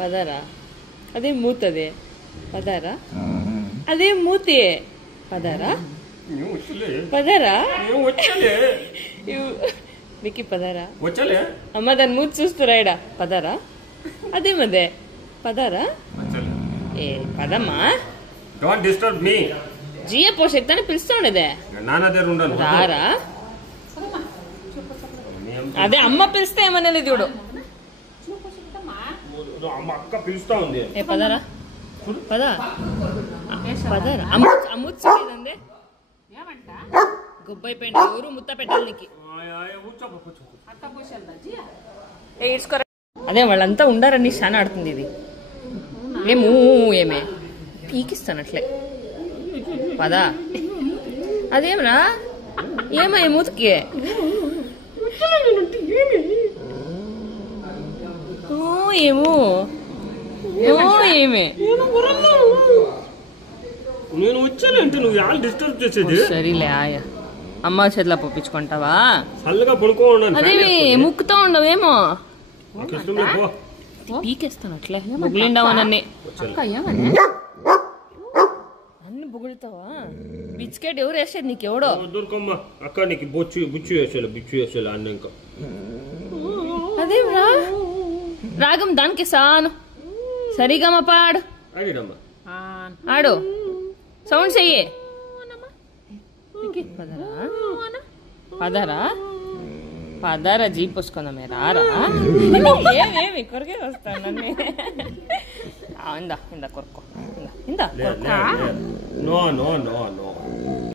పదరా. అదే మూతదే. పదరా. అదే మూతే. పదరా. పదరా. వికి పదరా. అమ్మ దాని మూతి చూస్తురా ఇడ. పదరా. అదేమదే. పదరా. ఏ పదమ్మా. Don't disturb me. జియ పోషక్తానే పిలుస్తా ఉండేదే. రారా. అదే అమ్మ పిలిస్తే ఏమన్నా చూడు. అక్క పిలుస్తా ఉంది. ఏ పదరా. పదా. పదరా. అమ్ముత్ చూడేదందే. గొబ్బైపోయింది. ఎవరు ముత్త పెట్టాలి నీకు. అదే వాళ్ళంతా ఉండారని చాలా ఆడుతుంది ఇది. ఏమూ ఏమే పీకిస్తానట్లే. పదా. అదేమరా. ఏమో మూతికి. ఏమో ఏమే. నేను వచ్చానంటే నువ్వు ఎలా డిస్టర్బ్ చేసేది. సరేలే ఆయ. అమ్మ చేతిలో పంపించుకుంటావా. చల్లగా పడుకో. అదే ముక్కుతా ఉండవేమో. పీకేస్తాను అట్లే. బుగులిండావనన్నీ అన్ని బుగులుతావా. బిస్కెట్ ఎవరు వేసేది నీకెవడో. దొరకమ్మా అక్క నీకు బుచ్చు వేసేలా అన్న. ఇంకా అదేమ్రా. రాగం దానికి సాను. సరిగమ్మ పాడు. ఆడు సౌండ్ చెయ్యి. పదరా. పదరా. పదరా. జీప్ పోసుకుందామే. రారా. ఏమేమి కొరకే వస్తాను. ఇందా ఇందా కొరుకో. ఇందా కొరుకో. No no no no.